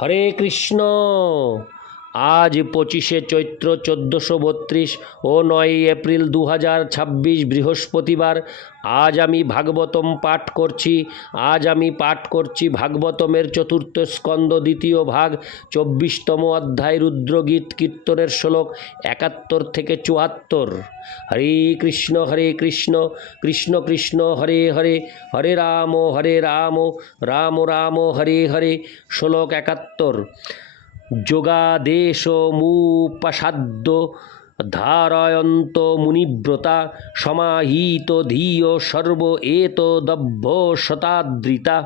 হরে কৃষ্ণ। আজ 25শে চৈত্র 1432 ও 9ই এপ্রিল 2026 বৃহস্পতিবার। আজ আমি ভাগবতম পাঠ করছি। ভাগবতমের চতুর্থ স্কন্দ দ্বিতীয় ভাগ 24তম অধ্যায় রুদ্রগীত কীর্তনের শ্লোক 71 থেকে 74। হরে কৃষ্ণ কৃষ্ণ কৃষ্ণ হরে হরে, হরে রাম রাম রাম হরে হরে। শ্লোক 71। যোগাদেশমুপসাদ্য ধারয়ন্ত মুনিব্রতা সমাহিত ধিয় সর্ব এতদভ্য শতাদৃতা।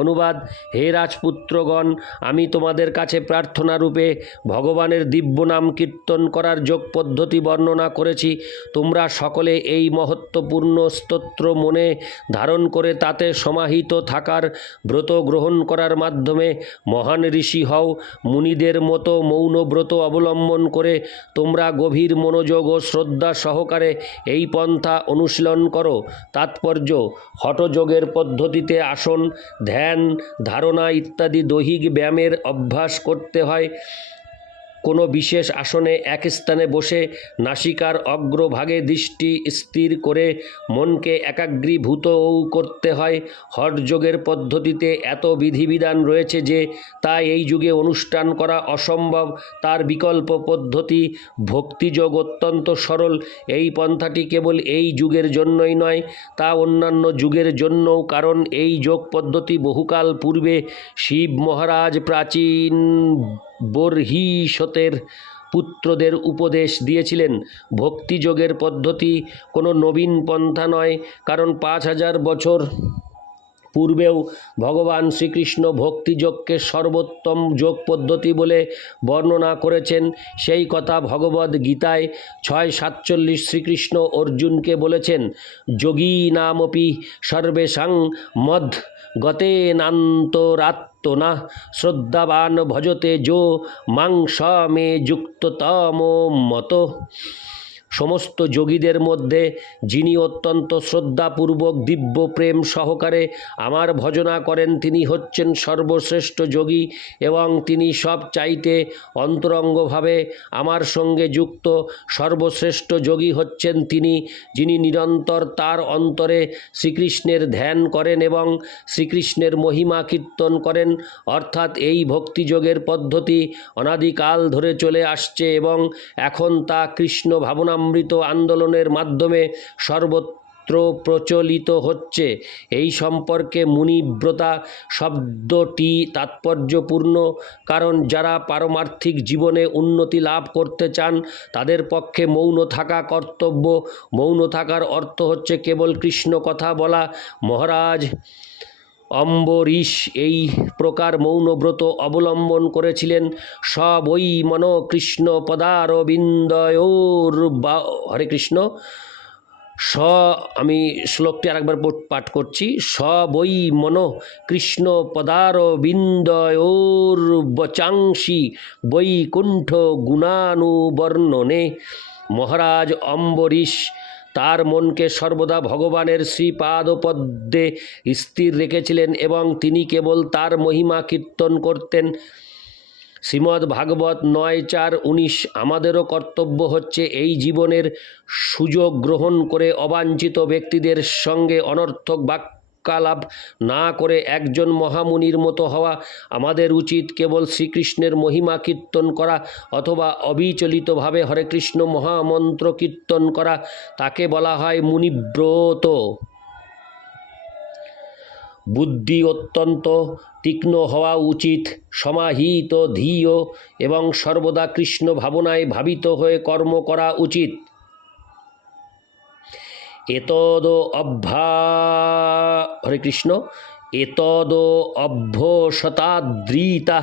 অনুবাদ: হে রাজপুত্রগণ, আমি তোমাদের কাছে প্রার্থনা রূপে ভগবানের দিব্য নাম কীর্তন করার যোগ পদ্ধতি বর্ণনা করেছি। তোমরা সকলে এই মহত্বপূর্ণ স্তোত্র মনে ধারণ করে তাতে সমাহিত থাকার ব্রত গ্রহণ করার মাধ্যমে মহান ঋষি হও। মুনিদের মতো মৌন ব্রত অবলম্বন করে তোমরা গভীর মনোযোগ ও শ্রদ্ধা সহকারে এই পন্থা অনুশীলন করো। তাৎপর্য: হঠযোগের পদ্ধতিতে আসন, ধ্যান, ধারণা ইত্যাদি দৈহিক ব্যায়ামের অভ্যাস করতে হয়। কোনো বিশেষ আসনে এক স্থানে বসে নাসিকার অগ্রভাগে দৃষ্টি স্থির করে মনকে একাগ্রীভূতও করতে হয়। হঠযোগের পদ্ধতিতে এত বিধিবিধান রয়েছে যে তা এই যুগে অনুষ্ঠান করা অসম্ভব। তার বিকল্প পদ্ধতি ভক্তিযোগ অত্যন্ত সরল। এই পন্থাটি কেবল এই যুগের জন্যই নয়, তা অন্যান্য যুগের জন্যও, কারণ এই যোগ পদ্ধতি বহুকাল পূর্বে শিব মহারাজ প্রাচীন বর্হিষ্মতের পুত্রদের উপদেশ দিয়েছিলেন। ভক্তিযোগের পদ্ধতি কোনো নবীন পন্থা নয়, কারণ 5000 বছর পূর্বেও ভগবান শ্রীকৃষ্ণ ভক্তিযোগকে সর্বোত্তম যোগ পদ্ধতি বলে বর্ণনা করেছেন। সেই কথা ভগবদ্ গীতায় 6:47 শ্রীকৃষ্ণ অর্জুনকে বলেছেন, যোগী নামপি সর্বেষাং মদ গতেনান্তরাত্মনা শ্রদ্ধাবান ভজতে যো মাং স মে যুক্ততমো মত। সমস্ত যোগীদের মধ্যে যিনি অত্যন্ত শ্রদ্ধাপূর্বক দিব্য প্রেম সহকারে আমার ভজনা করেন তিনি হচ্ছেন সর্বশ্রেষ্ঠ যোগী, এবং তিনি সব চাইতে অন্তরঙ্গভাবে আমার সঙ্গে যুক্ত। সর্বশ্রেষ্ঠ যোগী হচ্ছেন তিনি যিনি নিরন্তর তার অন্তরে শ্রীকৃষ্ণের ধ্যান করেন এবং শ্রীকৃষ্ণের মহিমা কীর্তন করেন। অর্থাৎ এই ভক্তিযোগের পদ্ধতি অনাদিকাল ধরে চলে আসছে এবং এখন তা কৃষ্ণ ভাবনামৃত আন্দোলনের মাধ্যমে সর্বত্র প্রচলিত হচ্ছে। এই সম্পর্কে মুনিব্রতা শব্দটি তাৎপর্যপূর্ণ, কারণ যারা পারমার্থিক জীবনে উন্নতি লাভ করতে চান তাদের পক্ষে মৌন থাকা কর্তব্য। মৌন থাকার অর্থ হচ্ছে কেবল কৃষ্ণ কথা বলা। মহারাজ অম্বরীশ এই প্রকার মৌনব্রত অবলম্বন করেছিলেন। সবই মন কৃষ্ণ পদারবিন্দয়োর। হরে কৃষ্ণ। আমি শ্লোকটি আরেকবার পাঠ করছি। সবই মন কৃষ্ণ পদারবিন্দয়োর বচাংসি বৈকুণ্ঠ গুণানুবর্ণনে। মহারাজ অম্বরীশ তার মনকে সর্বদা ভগবানের শ্রীপাদপদ্মে স্থির রেখেছিলেন এবং তিনি কেবল তার মহিমা কীর্তন করতেন। শ্রীমদ্ ভাগবত 9:4-19। আমাদেরও কর্তব্য হচ্ছে এই জীবনের সুযোগ গ্রহণ করে অবাঞ্ছিত ব্যক্তিদের সঙ্গে অনর্থক বাক্যালাপ না করে একজন মহামুনির মতো হওয়া। আমাদের উচিত কেবল শ্রীকৃষ্ণের মহিমা কীর্তন করা অথবা অবিচলিতভাবে হরে কৃষ্ণ মহামন্ত্র কীর্তন করা। তাকে বলা হয় মুনিব্রত। বুদ্ধি অত্যন্ত তীক্ষ্ণ হওয়া উচিত, সমাহিত ধিয় এবং সর্বদা কৃষ্ণ ভাবনায় ভাবিত হয়ে কর্ম করা উচিত। হরে কৃষ্ণ। এতদ অভ্যসতাদৃতা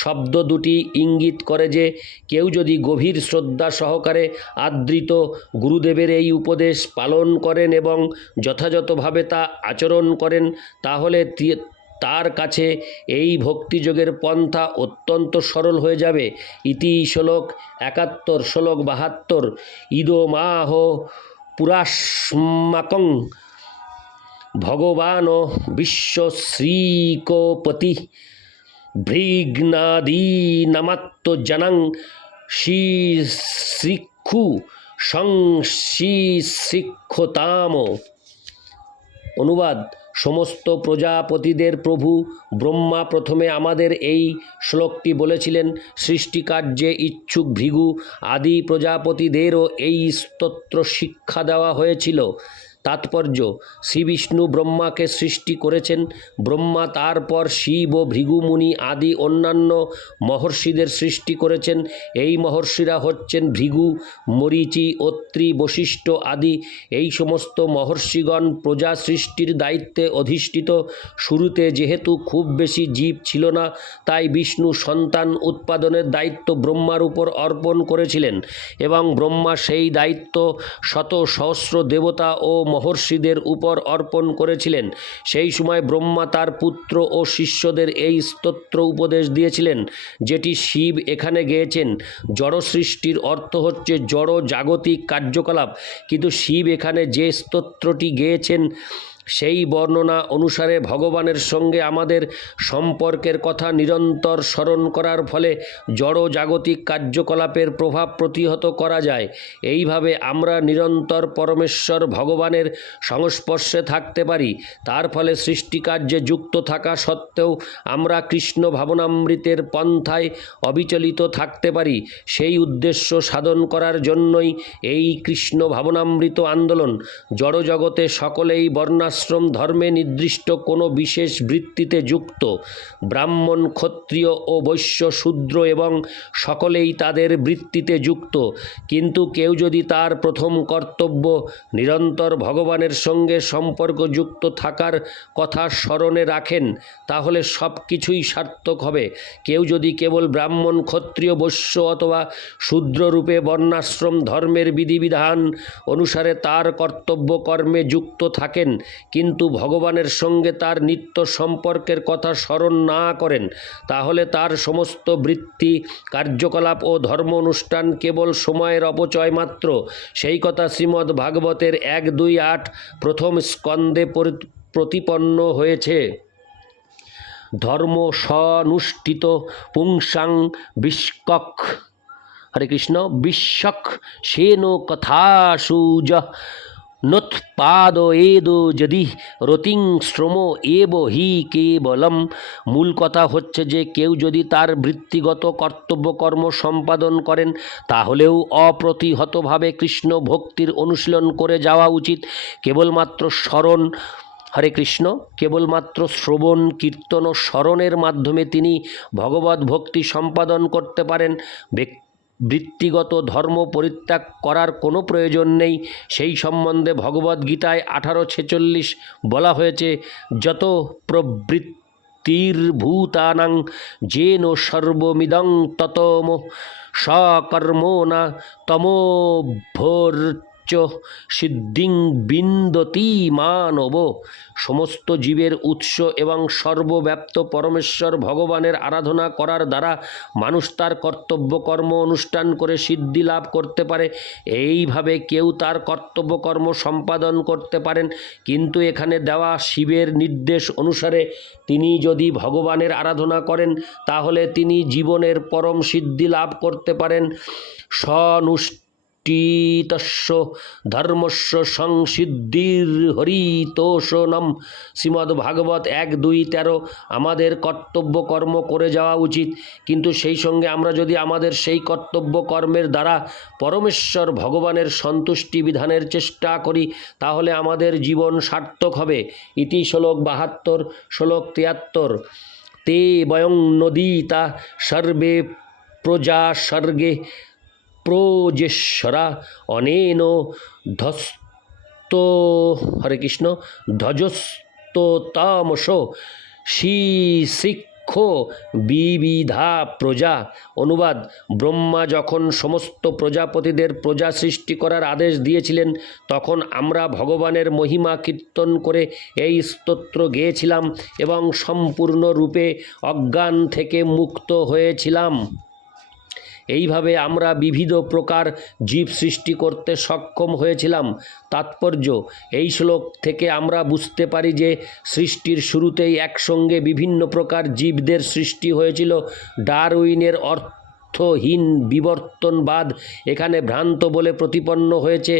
শব্দ দুটি ইঙ্গিত করে যে কেউ যদি গভীর শ্রদ্ধা সহকারে আদৃত গুরুদেবের এই উপদেশ পালন করেন এবং যথাযথভাবে তা আচরণ করেন তাহলে তার কাছে এই ভক্তিযোগের পন্থা অত্যন্ত সরল হয়ে যাবে। ইতি শ্লোক 71। শ্লোক 72। ইদমাহ পুরাস্মাকং ভগবান বিশ্বশ্রীকোপতি ভৃগ্নাদীনামাত্মজনং শ্রীশৃক্ষু সংশিক্ষতাম। অনুবাদ: সমস্ত প্রজাপতিদের প্রভু ব্রহ্মা প্রথমে আমাদের এই শ্লোকটি বলেছিলেন। সৃষ্টিকার্যে ইচ্ছুক ভৃগু আদি প্রজাপতিদেরও এই স্তোত্র শিক্ষা দেওয়া হয়েছিল। তাৎপর্য: শ্রীবিষ্ণু ব্রহ্মাকে সৃষ্টি করেছেন। ব্রহ্মা তারপর শিব ও ভৃগুমুনি আদি অন্যান্য মহর্ষিদের সৃষ্টি করেছেন। এই মহর্ষিরা হচ্ছেন ভৃগু, মরীচি, অত্রি, বশিষ্ঠ আদি। এই সমস্ত মহর্ষিগণ প্রজা সৃষ্টির দায়িত্বে অধিষ্ঠিত। শুরুতে যেহেতু খুব বেশি জীব ছিল না, তাই বিষ্ণু সন্তান উৎপাদনের দায়িত্ব ব্রহ্মার উপর অর্পণ করেছিলেন এবং ব্রহ্মা সেই দায়িত্ব শত সহস্র দেবতা ও মহর্ষিদের উপর অর্পণ করেছিলেন। সেই সময় ব্রহ্মা তার পুত্র ও শিষ্যদের এই স্তোত্র উপদেশ দিয়েছিলেন, যেটি শিব এখানে গেয়েছেন। জড় সৃষ্টির অর্থ হচ্ছে জড় জাগতিক কার্যকলাপ, কিন্তু শিব এখানে যে স্তোত্রটি গেয়েছেন সেই বর্ণনা অনুসারে ভগবানের সঙ্গে আমাদের সম্পর্কের কথা নিরন্তর স্মরণ করার ফলে জড় জাগতিক কার্যকলাপের প্রভাব প্রতিহত করা যায়। এইভাবে আমরা নিরন্তর পরমেশ্বর ভগবানের সংস্পর্শে থাকতে পারি। তার ফলে সৃষ্টিকার্যে যুক্ত থাকা সত্ত্বেও আমরা কৃষ্ণ ভাবনামৃতের পন্থায় অবিচলিত থাকতে পারি। সেই উদ্দেশ্য সাধন করার জন্যই এই কৃষ্ণ ভাবনামৃত আন্দোলন। জড়জগতে সকলেই বর্ণাশ্রম ধর্মে নির্দিষ্ট কোনো বিশেষ বৃত্তিতে যুক্ত। ব্রাহ্মণ, ক্ষত্রিয় ও বৈশ্য, শূদ্র এবং সকলেই তাদের বৃত্তিতে যুক্ত। কিন্তু কেউ যদি তার প্রথম কর্তব্য নিরন্তর ভগবানের সঙ্গে সম্পর্কযুক্ত থাকার কথা স্মরণে রাখেন, তাহলে সব কিছুই সার্থক হবে। কেউ যদি কেবল ব্রাহ্মণ, ক্ষত্রিয়, বৈশ্য অথবা শূদ্ররূপে বর্ণাশ্রম ধর্মের বিধিবিধান অনুসারে তার কর্তব্য কর্মে যুক্ত থাকেন, কিন্তু ভগবানের সঙ্গে তার নিত্য সম্পর্কের কথা স্মরণ না করেন, তাহলে তার সমস্ত বৃত্তি, কার্যকলাপ ও ধর্ম অনুষ্ঠান কেবল সময়ের অপচয় মাত্র। সেই কথা শ্রীমদ্ ভাগবতের 1-2-8 প্রথম স্কন্ধে প্রতিপন্ন হয়েছে। ধর্ম স্বনুষ্ঠিত পুংসাং বিষ্কক, হরে কৃষ্ণ, বিশ্বক সেন কথাসুজ নোৎপাদয়েদ যদি রতিং শ্রম এব হি কেবলম। মূল কথা হচ্ছে যে কেউ যদি তার বৃত্তিগত কর্তব্যকর্ম সম্পাদন করেন, তাহলেও অপ্রতিহতভাবে কৃষ্ণ ভক্তির অনুশীলন করে যাওয়া উচিত। কেবলমাত্র স্মরণ, হরে কৃষ্ণ, কেবলমাত্র শ্রবণ, কীর্তন ও স্মরণের মাধ্যমে তিনি ভগবত ভক্তি সম্পাদন করতে পারেন। বৃত্তিগত ধর্ম পরিত্যাগ করার কোনো প্রয়োজন নেই। সেই সম্বন্ধে ভগবদ্গীতায় 18:46 বলা হয়েছে, যত প্রবৃত্তির্ভূতানাং যেন সর্বমিদং ততম সকর্মণা তমোভ্যর্চ সিদ্ধিং বিন্দতি মানব। সমস্ত জীবের উৎস এবং সর্বব্যাপ্ত পরমেশ্বর ভগবানের আরাধনা করার দ্বারা মানুষ তার কর্তব্য কর্ম অনুষ্ঠান করে সিদ্ধি লাভ করতে পারে। এইভাবে কেউ তার কর্তব্য কর্ম সম্পাদন করতে পারেন, কিন্তু এখানে দেওয়া শিবের নির্দেশ অনুসারে তিনি যদি ভগবানের আরাধনা করেন, তাহলে তিনি জীবনের পরম সিদ্ধি লাভ করতে পারেন। স্বনুষ্ঠিতস্য ধর্মস্য সংসিদ্ধির হরিতোষণম। শ্রীমদ্ ভাগবত 1-2-13। আমাদের কর্তব্য কর্ম করে যাওয়া উচিত, কিন্তু সেই সঙ্গে আমরা যদি আমাদের সেই কর্তব্য কর্মের দ্বারা পরমেশ্বর ভগবানের সন্তুষ্টি বিধানের চেষ্টা করি, তাহলে আমাদের জীবন সার্থক হবে। ইতি শ্লোক 72, শ্লোক 73। তে বয়ং নদীতা সর্বে প্রজা স্বর্গে প্রজেশ্বরা অনেন ধ্বস্ত, হরে কৃষ্ণ, ধ্বজস্ততামস শিশিক্ষ বিবিধা প্রজা। অনুবাদ: ব্রহ্মা যখন সমস্ত প্রজাপতিদের প্রজা সৃষ্টি করার আদেশ দিয়েছিলেন, তখন আমরা ভগবানের মহিমা কীর্তন করে এই স্তোত্র গেয়েছিলাম এবং সম্পূর্ণরূপে অজ্ঞান থেকে মুক্ত হয়েছিলাম। এইভাবে আমরা বিবিধ প্রকার জীব সৃষ্টি করতে সক্ষম হয়েছিলাম। তাৎপর্য: এই শ্লোক থেকে আমরা বুঝতে পারি যে সৃষ্টির শুরুতেই একসঙ্গে বিভিন্ন প্রকার জীবদের সৃষ্টি হয়েছিল। ডারউইনের অর্থহীন বিবর্তনবাদ এখানে ভ্রান্ত বলে প্রতিপন্ন হয়েছে।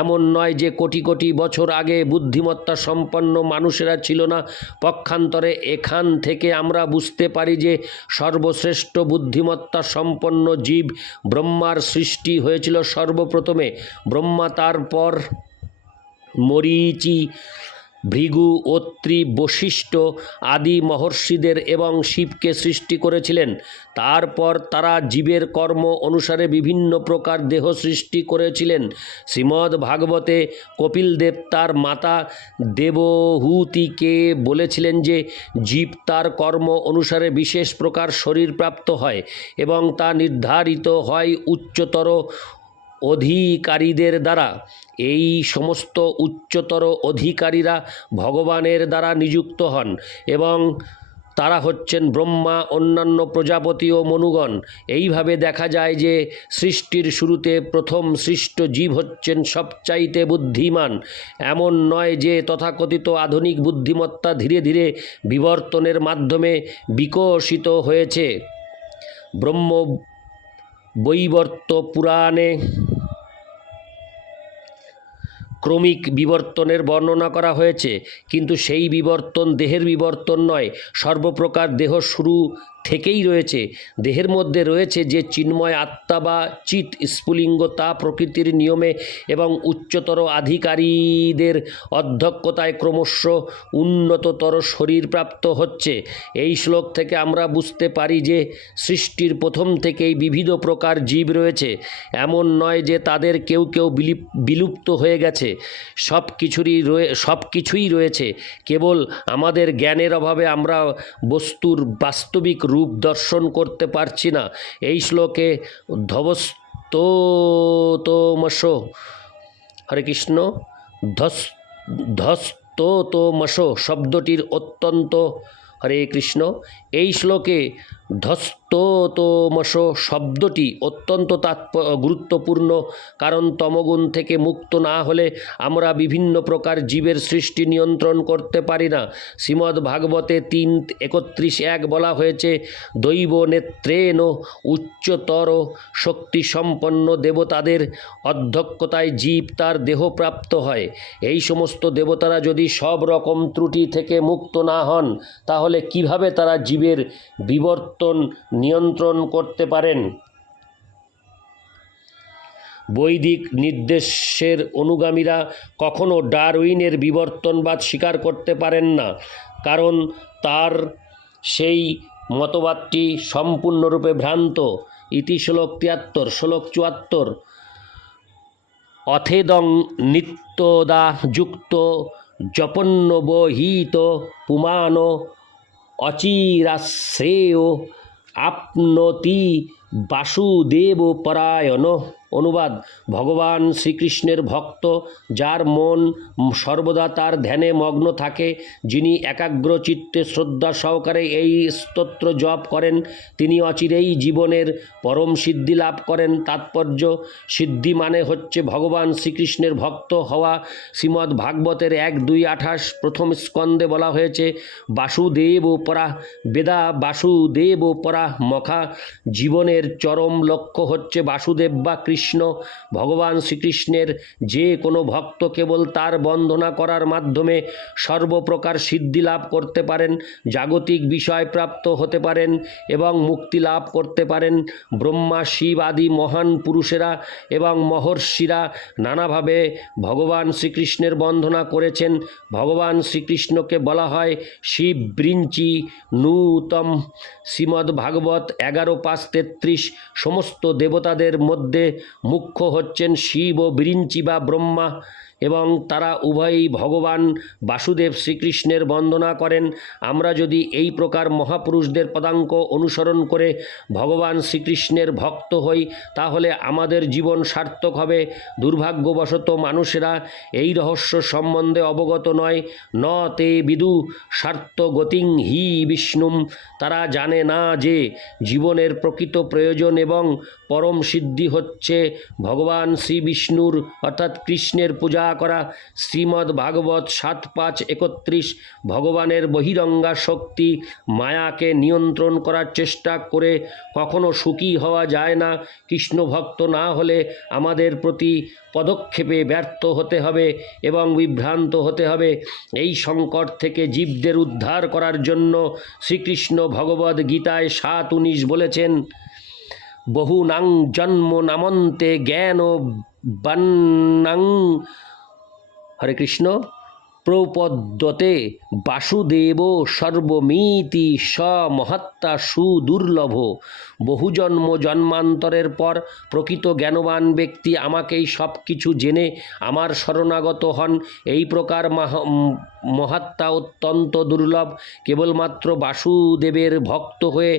এমন নয় যে কোটি কোটি বছর আগে বুদ্ধিমত্তা সম্পন্ন মানুষেরা ছিল না। পক্ষান্তরে এখান থেকে আমরা বুঝতে পারি যে সর্বশ্রেষ্ঠ বুদ্ধিমত্তা সম্পন্ন জীব ব্রহ্মার সৃষ্টি হয়েছিল সর্বপ্রথমে। ব্রহ্মা, তারপর মরীচি, ভৃগু, অত্রি, বশিষ্ঠ আদি মহর্ষিদের এবং শিবকে সৃষ্টি করেছিলেন। তারপর তারা জীবের কর্ম অনুসারে বিভিন্ন প্রকার দেহ সৃষ্টি করেছিলেন। শ্রীমদ্ ভাগবতে কপিলদেব তার মাতা দেবহূতিকে বলেছিলেন যে জীব তার কর্ম অনুসারে বিশেষ প্রকার শরীর প্রাপ্ত হয় এবং তা নির্ধারিত হয় উচ্চতর অধিকারীদের দ্বারা। এই সমস্ত উচ্চতর অধিকারীরা ভগবানের দ্বারা নিযুক্ত হন এবং তারা হচ্ছেন ব্রহ্মা, অন্যান্য প্রজাপতি ও মনুগণ। এইভাবে দেখা যায় যে সৃষ্টির শুরুতে প্রথম সৃষ্ট জীব হচ্ছেন সবচাইতে বুদ্ধিমান। এমন নয় যে তথাকথিত আধুনিক বুদ্ধিমত্তা ধীরে ধীরে বিবর্তনের মাধ্যমে বিকশিত হয়েছে। ব্রহ্ম বৈবর্ত পুরাণে ক্রমিক বিবর্তনের বর্ণনা করা হয়েছে, কিন্তু সেই বিবর্তন দেহের বিবর্তন নয়। সর্বপ্রকার দেহ শুরু থেকেই রয়েছে। দেহের মধ্যে রয়েছে যে চিন্ময় আত্মা বা চিৎ স্ফুলিঙ্গ, তা প্রকৃতির নিয়মে এবং উচ্চতর আধিকারীদের অধ্যক্ষতায় ক্রমশ উন্নততর শরীর প্রাপ্ত হচ্ছে। এই শ্লোক থেকে আমরা বুঝতে পারি যে সৃষ্টির প্রথম থেকেই বিবিধ প্রকার জীব রয়েছে। এমন নয় যে তাদের কেউ কেউ বিলুপ্ত হয়ে গেছে। সব কিছুই রয়েছে, কেবল আমাদের জ্ঞানের অভাবে আমরা বস্তুর বাস্তবিক রূপ দর্শন করতে পারছি না। এই শ্লোকে ধস্তোতমস, হরে কৃষ্ণ, ধস্তোতমস শব্দটির অত্যন্ত, হরে কৃষ্ণ, এই শ্লোকে ধস্তোতমস শব্দটি অত্যন্ত গুরুত্বপূর্ণ, কারণ তমগুণ থেকে মুক্ত না হলে আমরা বিভিন্ন প্রকার জীবের সৃষ্টি নিয়ন্ত্রণ করতে পারি না। শ্রীমদ্ ভাগবতে 3:31 বলা হয়েছে, দৈব নেত্রেণ উচ্চতর শক্তিসম্পন্ন দেবতাদের অধ্যক্ষতায় জীব তার দেহ প্রাপ্ত হয়। এই সমস্ত দেবতারা যদি সব রকম ত্রুটি থেকে মুক্ত না হন, তাহলে কিভাবে তারা জীবের বিবর্তন নিয়ন্ত্রণ করতে পারেন? বৈদিক নির্দেশের অনুগামীরা কখনো ডারউইনের বিবর্তনবাদ স্বীকার করতে পারেন না, কারণ তার সেই মতবাদটি সম্পূর্ণরূপে ভ্রান্ত। ইতি শ্লোক 73। শ্লোক 74। অথেদং নিত্যদা যুক্ত জপন্নবহিত পুমান অচিরাশ্রেয় আপনতি বাসুদেব পরায়ণ। অনুবাদ: ভগবান শ্রীকৃষ্ণের ভক্ত, যার মন সর্বদা তার ধ্যানে মগ্ন থাকে, যিনি একাগ্র চিত্তে শ্রদ্ধা সহকারে এই স্তোত্র জপ করেন, তিনি অচিরেই জীবনের পরম সিদ্ধি লাভ করেন। তাৎপর্য: সিদ্ধি মানে হচ্ছে ভগবান শ্রীকৃষ্ণের ভক্ত হওয়া। শ্রীমদ্ ভাগবতের 1:2-28 প্রথম স্কন্ধে বলা হয়েছে, বাসুদেব পরা বেদা বাসুদেব পরা মখা। জীবনের চরম লক্ষ্য হচ্ছে বাসুদেব বা কৃষ্ণ। ভগবান শ্রীকৃষ্ণের যে কোনো ভক্ত কেবল তার বন্দনা করার মাধ্যমে সর্বপ্রকার সিদ্ধি লাভ করতে পারেন, জাগতিক বিষয় প্রাপ্ত হতে পারেন এবং মুক্তি লাভ করতে পারেন। ব্রহ্মা, শিব আদি মহান পুরুষেরা এবং মহর্ষিরা নানাভাবে ভগবান শ্রীকৃষ্ণের বন্দনা করেছেন। ভগবান শ্রীকৃষ্ণকে বলা হয় শিব বৃঞ্চি নূতম। শ্রীমদ্ ভাগবত 11:5-33। সমস্ত দেবতাদের মধ্যে মুখ্য হচ্ছেন শিব ও বিরিঞ্চি বা ব্রহ্মা। এবং তারা উভয়ই ভগবান বাসুদেব শ্রীকৃষ্ণের বন্দনা করেন। আমরা যদি এই প্রকার মহাপুরুষদের পদাঙ্ক অনুসরণ করে ভগবান শ্রীকৃষ্ণের ভক্ত হই তাহলে আমাদের জীবন সার্থক হবে। দুর্ভাগ্যবশত মানুষেরা এই রহস্য সম্বন্ধে অবগত নয়। ন তে বিদু স্বার্থ গতিং হি বিষ্ণুম। তারা জানে না যে জীবনের প্রকৃত প্রয়োজন এবং পরম সিদ্ধি হচ্ছে ভগবান শ্রী বিষ্ণুর অর্থাৎ কৃষ্ণের পূজা করা। শ্রীমদ্ ভাগবত ৭.৫.৩১। ভগবানের বহিরঙ্গা শক্তি মায়াকে নিয়ন্ত্রণ করার চেষ্টা করে কখনো সুখী হওয়া যায় না। কৃষ্ণ ভক্ত না হলে আমাদের প্রতি পদক্ষেপে ব্যর্থ হতে হবে এবং বিভ্রান্ত হতে হবে। এই সংকট থেকে জীবদের উদ্ধার করার জন্য শ্রীকৃষ্ণ ভগবদ্ গীতায় ৭:১৯ বলেছেন, বহুনাং জন্ম নামন্তে জ্ঞান বান্নাং হরে কৃষ্ণ প্রপদ্যতে বাসুদেব সর্বমিতি স মহাত্মা সুদুর্লভ। বহু জন্ম জন্মান্তরের পর প্রকৃত জ্ঞানবান ব্যক্তি আমাকেই সব কিছু জেনে আমার শরণাগত হন। এই প্রকার মহাত্মা অত্যন্ত দুর্লভ। কেবলমাত্র বাসুদেবের ভক্ত হয়ে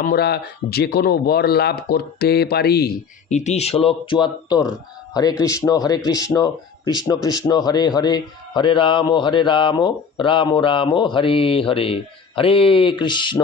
আমরা যে কোনো বর লাভ করতে পারি। ইতি শ্লোক ৭৪। হরে কৃষ্ণ কৃষ্ণ কৃষ্ণ হরে হরে, হরে রাম রাম রাম হরে হরে, হরে কৃষ্ণ।